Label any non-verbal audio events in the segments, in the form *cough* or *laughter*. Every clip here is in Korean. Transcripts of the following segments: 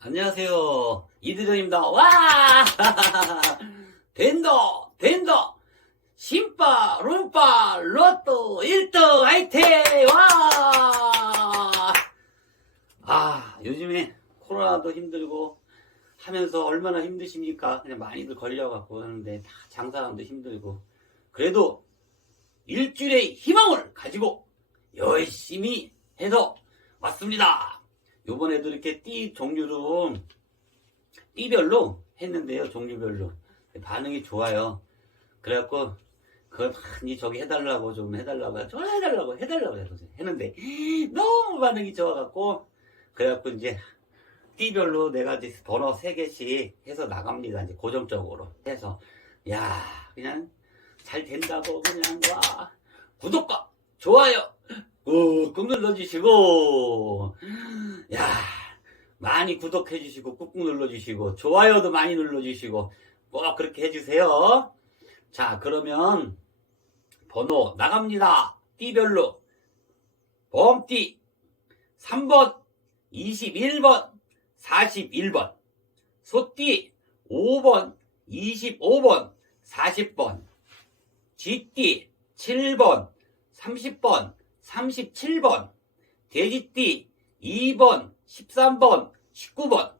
안녕하세요. 이드정입니다. 와! 된다! 된다! 신빠, 룸빠, 로또 1등 화이팅! 와! 아, 요즘에 코로나도 힘들고 하면서 얼마나 힘드십니까? 그냥 많이들 걸려갖고 하는데 다 장사하는데 힘들고. 그래도 일주일의 희망을 가지고 열심히 해서 왔습니다. 요번에도 이렇게 띠 종류로 띠별로 했는데요 종류별로 반응이 좋아요 그래갖고 그걸 많이 저기 해달라고 좀 해달라고 저 해달라고 해달라고 해서 했는데 너무 반응이 좋아갖고 그래갖고 이제 띠별로 내가 이제 번호 3개씩 해서 나갑니다. 이제 고정적으로 해서. 야 그냥 잘 된다고 그냥 와. 구독과 좋아요 꾹꾹 눌러주시고. 야 많이 구독해주시고 꾹꾹 눌러주시고 좋아요도 많이 눌러주시고 꼭 그렇게 해주세요. 자 그러면 번호 나갑니다. 띠별로. 범띠 3번 21번 41번 소띠 5번 25번 40번 쥐띠 7번 30번 37번 돼지띠 2번 13번 19번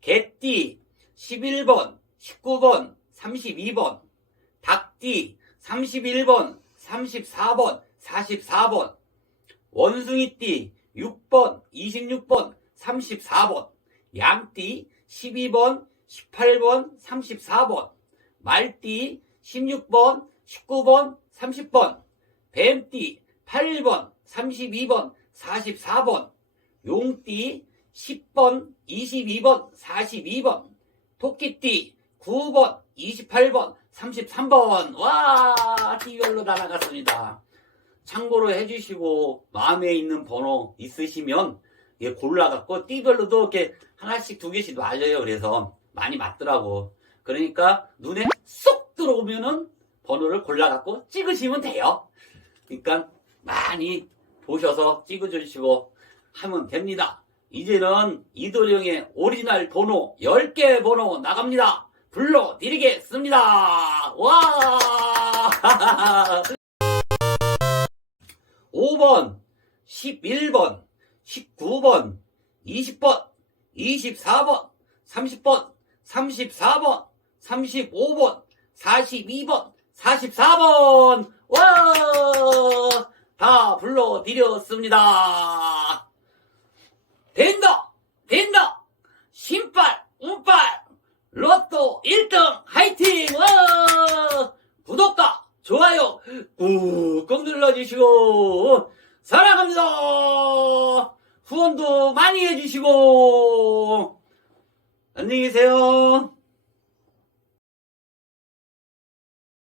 개띠 11번 19번 32번 닭띠 31번 34번 44번 원숭이띠 6번 26번 34번 양띠 12번 18번 34번 말띠 16번 19번 30번 뱀띠 8번 32번 44번 용띠 10번 22번 42번 토끼띠 9번 28번 33번. 와 띠별로 날아갔습니다. 참고로 해주시고 마음에 있는 번호 있으시면 예, 골라갖고 띠별로도 이렇게 하나씩 두 개씩 맞아요 그래서 많이 맞더라고 그러니까 눈에 쏙 들어오면은 번호를 골라갖고 찍으시면 돼요 그러니까 많이 보셔서 찍어주시고 하면 됩니다. 이제는 이도령의 오리지널 번호 10개 번호 나갑니다. 불러드리겠습니다. 와! *laughs* 5번, 11번, 19번, 20번, 24번, 30번, 34번, 35번, 42번, 44번! 와! 다 불러드렸습니다. 된다! 된다! 신발, 운발, 로또 1등 화이팅! 와! 구독과 좋아요 꾹꾹 눌러주시고 사랑합니다. 후원도 많이 해주시고 안녕히 계세요.